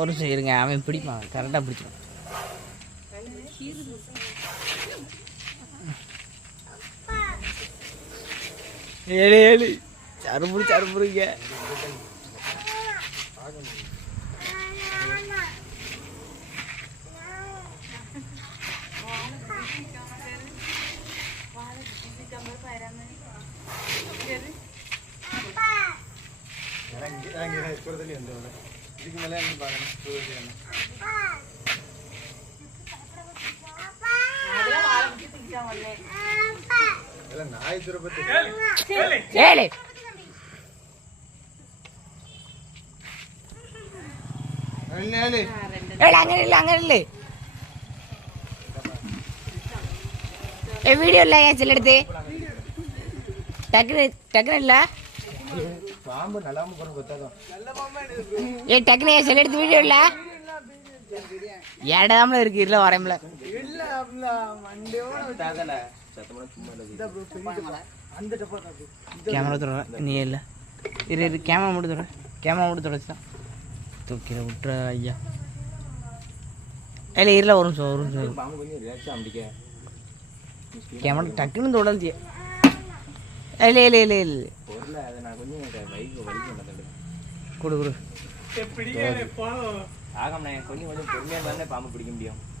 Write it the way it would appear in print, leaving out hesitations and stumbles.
ஒரு இருங்க, அவன் பிடிப்பான், கரெக்டா பிடிச்சான். ஏழு ஏழு சரும்புருங்க. അങ്ങനെ வீடியோ இல்ல சில எடுத்து டக்குனு இல்ல டக்குனு சில எடுத்து வீடியோ இல்ல ஏடாமல இருக்கு. இல்ல வரேன்ல கேமரா தர நீ இல்ல இரு கேமரா மட்டும் தொடச்சுதான் தூக்கில விட்டுற ஐயா. இல்ல இருல வரும் கேமரா டக்குன்னு தொடர்ச்சி. இல்ல கொடு ஆகாம கொஞ்சம் பொறுமையாக பாம்பு பிடிக்க முடியும்.